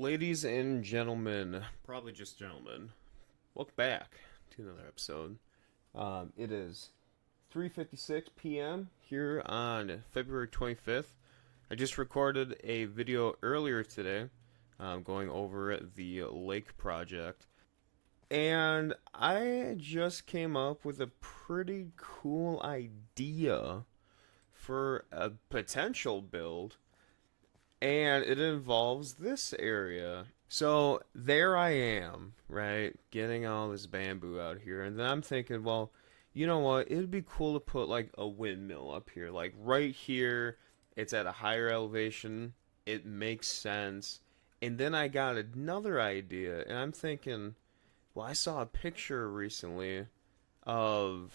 Ladies and gentlemen, probably just gentlemen, welcome back to another episode. It is 3:56 p.m. here on February 25th. I just recorded a video earlier today, going over the lake project, and I just came up with a pretty cool idea for a potential build, and it involves this area. So there I am, right, getting all this bamboo out here, and then I'm thinking, well, you know what? It'd be cool to put like a windmill up here, like right here. It's at a higher elevation. It makes sense. And then I got another idea, and I'm thinking, well, I saw a picture recently of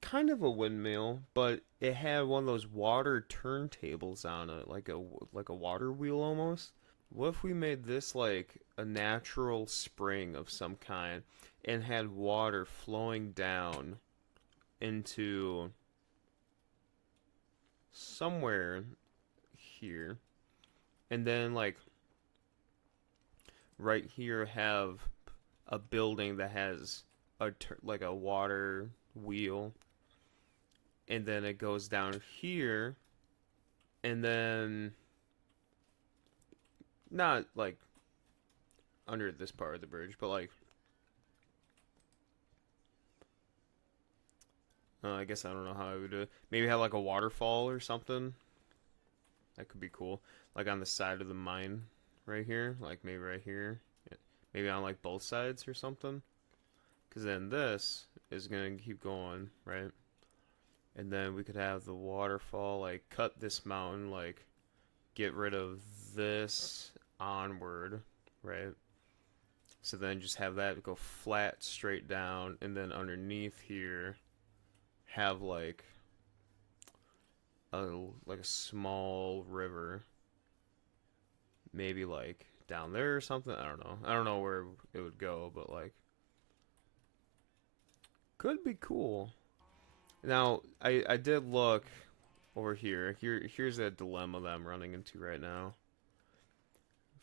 kind of a windmill, but it had one of those water turntables on it, like a water wheel almost. What if we made this like a natural spring of some kind and had water flowing down into somewhere here, and then like right here have a building that has like a water wheel, and then it goes down here, and then not like under this part of the bridge, but like I guess I don't know how I would do it. Maybe have like a waterfall or something. That could be cool. Like on the side of the mine right here, like maybe right here. Maybe on like both sides or something. Because then this is going to keep going, right? And then we could have the waterfall, like cut this mountain, like get rid of this onward, right? So then just have that go flat straight down, and then underneath here have a small river, maybe like down there or something. I don't know. I don't know where it would go, but like could be cool. Now I did look over here. Here's a dilemma that I'm running into right now.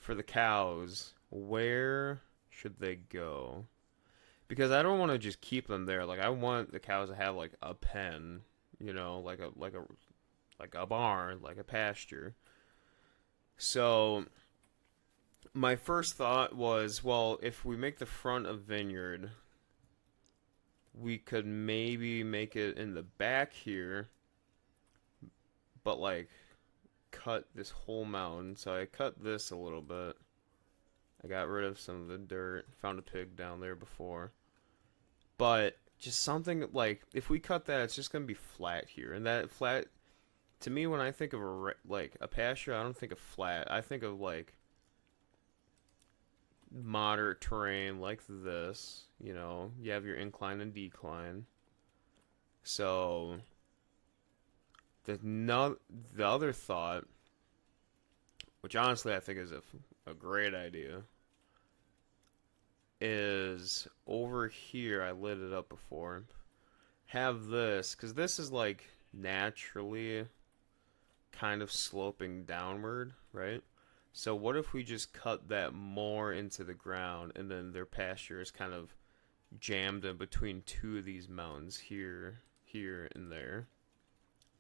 For the cows, where should they go? Because I don't want to just keep them there. Like I want the cows to have like a pen, like a barn, like a pasture. So my first thought was, well, if we make the front a vineyard, we could maybe make it in the back here, but like cut this whole mountain. So I cut this a little bit. I got rid of some of the dirt. Found a pig down there before. But just something like if we cut that, it's just gonna be flat here, and that flat to me when I think of like a pasture, I don't think of flat. I think of like moderate terrain like this. You have your incline and decline. So the no, the other thought, which honestly I think is a great idea, is over here. I lit it up before. Have this, because this is like naturally kind of sloping downward, right? So what if we just cut that more into the ground, and then their pasture is kind of jammed in between two of these mountains here, here, and there.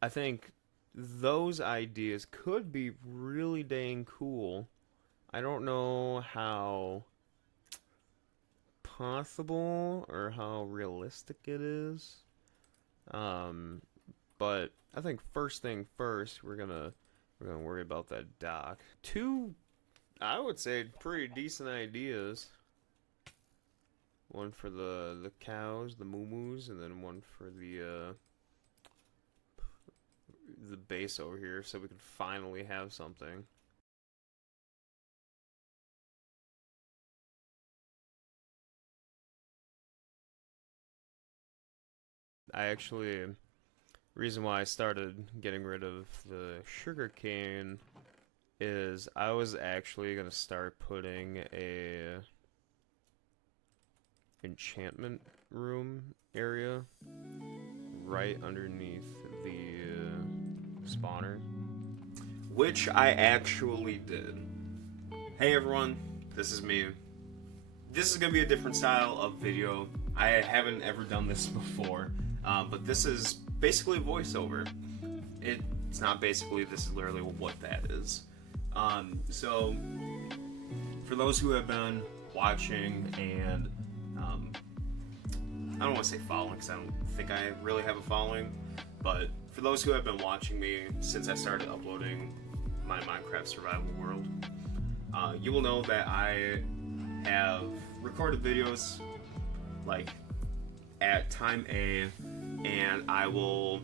I think those ideas could be really dang cool. I don't know how possible or how realistic it is. Um, but I think first thing first, we're gonna worry about that dock. Two, I would say, pretty decent ideas. One for the cows, the moo and then one for the base over here, so we could finally have something. I actually, reason why I started getting rid of the sugar cane is I was actually gonna start putting a enchantment room area right underneath the spawner, which I actually did. Hey everyone, this is me. This is going to be a different style of video. I haven't ever done this before, but this is basically a voiceover. It's not basically, this is literally what that is. So, for those who have been watching and, I don't want to say following because I don't think I really have a following, but for those who have been watching me since I started uploading my Minecraft survival world, you will know that I have recorded videos like at time A, and I will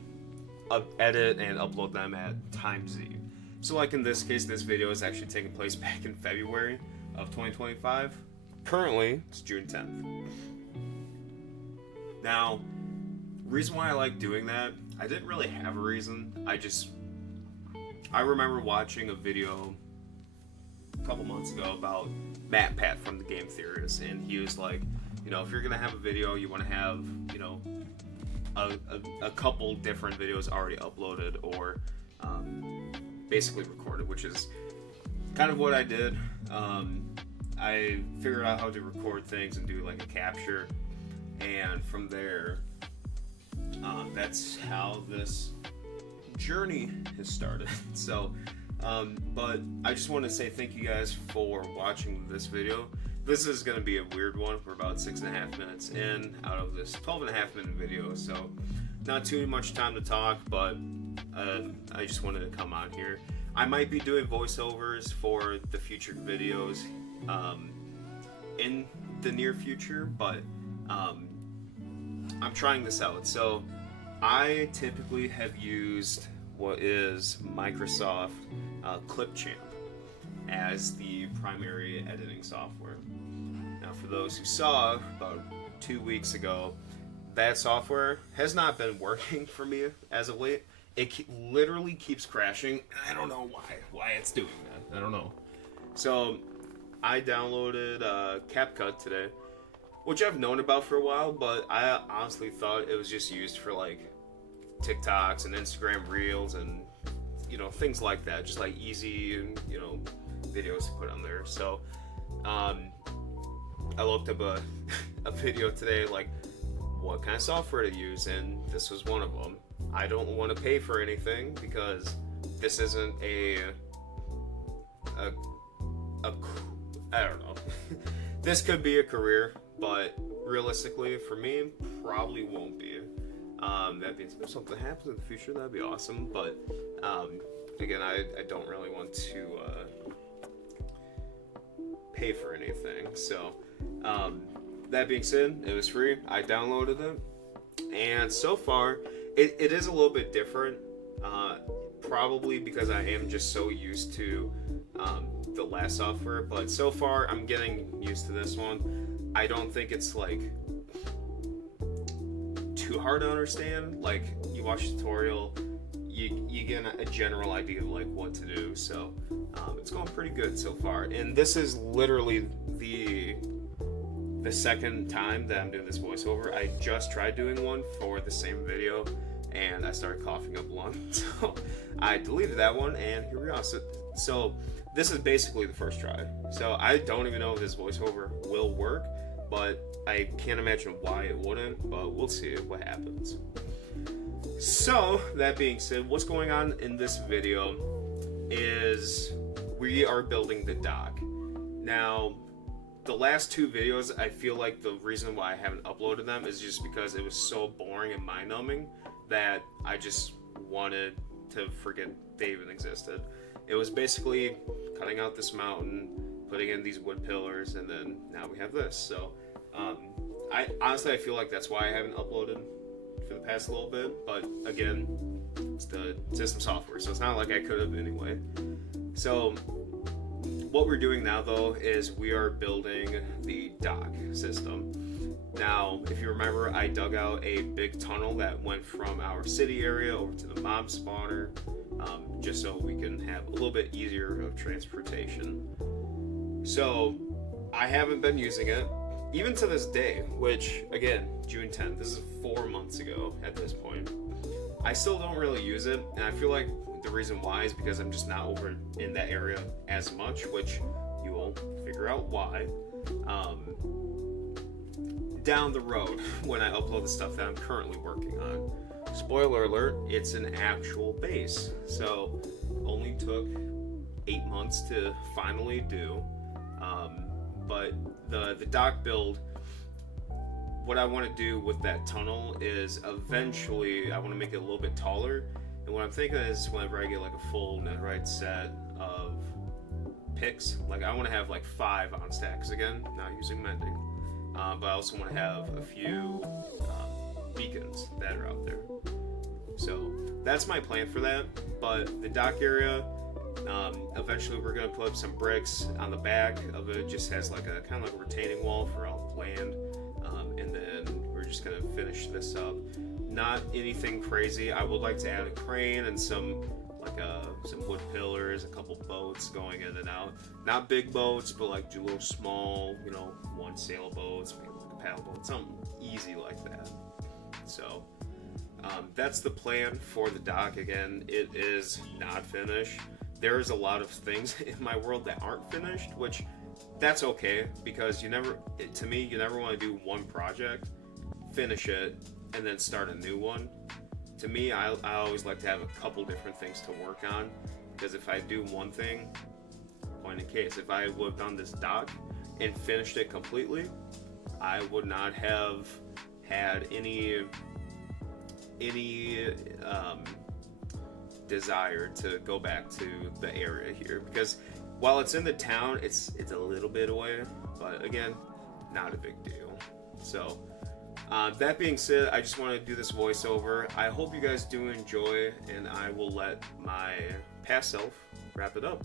edit and upload them at time Z. So like in this case, this video is actually taking place back in February of 2025. Currently, it's June 10th. Now, reason why I like doing that, I didn't really have a reason. I remember watching a video a couple months ago about MatPat from the Game Theorist, and he was like, you know, if you're gonna have a video, you want to have, you know, a couple different videos already uploaded or basically recorded, which is kind of what I did. I figured out how to record things and do like a capture, and from there, that's how this journey has started. So, but I just want to say thank you guys for watching this video. This is going to be a weird one. We're about 6.5 minutes in out of this 12.5 minute video, so not too much time to talk, but I just wanted to come on here. I might be doing voiceovers for the future videos in the near future, but I'm trying this out. So I typically have used what is Microsoft Clipchamp as the primary editing software. Now, for those who saw about 2 weeks ago, that software has not been working for me as of late. It literally keeps crashing. I don't know why it's doing that. I don't know. So I downloaded CapCut today, which I've known about for a while, but I honestly thought it was just used for like TikToks and Instagram Reels and, you know, things like that, just like easy, you know, videos to put on there. So I looked up a video today, like what kind of software to use, and this was one of them. I don't want to pay for anything because this isn't I don't know. This could be a career, but realistically for me, probably won't be. That means if something happens in the future, that'd be awesome. But again, I don't really want to pay for anything. So that being said, it was free. I downloaded it, and so far it is a little bit different. Probably because I am just so used to the last software, but so far I'm getting used to this one. I don't think it's like too hard to understand. Like, you watch a tutorial, you get a general idea of like what to do. So it's going pretty good so far, and this is literally the second time that I'm doing this voiceover. I just tried doing one for the same video, and I started coughing up lung, so I deleted that one, and here we are. So this is basically the first try. So I don't even know if this voiceover will work, but I can't imagine why it wouldn't, but we'll see what happens. So, that being said, what's going on in this video is we are building the dock. Now, the last two videos, I feel like the reason why I haven't uploaded them is just because it was so boring and mind-numbing that I just wanted to forget they even existed. It was basically cutting out this mountain, putting in these wood pillars, and then now we have this. So I honestly feel like that's why I haven't uploaded for the past little bit, but again, it's the system software, so it's not like I could have anyway. So what we're doing now though is we are building the dock system. Now, if you remember, I dug out a big tunnel that went from our city area over to the mob spawner, just so we can have a little bit easier of transportation. So I haven't been using it, even to this day, which, again, June 10th, this is 4 months ago at this point. I still don't really use it, and I feel like the reason why is because I'm just not over in that area as much, which You will figure out why down the road when I upload the stuff that I'm currently working on. Spoiler alert, it's an actual base. So only took 8 months to finally do. But the dock build, what I want to do with that tunnel is eventually I want to make it a little bit taller. And what I'm thinking is whenever I get like a full netherite set of picks, like I want to have like 5 on stacks again, not using mending. But I also want to have a few beacons that are out there. So that's my plan for that. But the dock area, eventually we're going to put up some bricks on the back of it. It just has like a kind of like a retaining wall for all the land. And then we're just going to finish this up. Not anything crazy. I would like to add a crane and some wood pillars, a couple boats going in and out. Not big boats, but like do little small, one sailboats, maybe like a paddle boat, something easy like that. So that's the plan for the dock. Again, it is not finished. There's a lot of things in my world that aren't finished, which that's okay, because you never want to do one project, finish it, and then start a new one. To me, I always like to have a couple different things to work on, because if I do one thing, point in case, if I would have done this dock and finished it completely, I would not have had any desire to go back to the area here, because while it's in the town, it's a little bit away, but again, not a big deal. So that being said, I just want to do this voiceover. I hope you guys do enjoy, and I will let my past self wrap it up.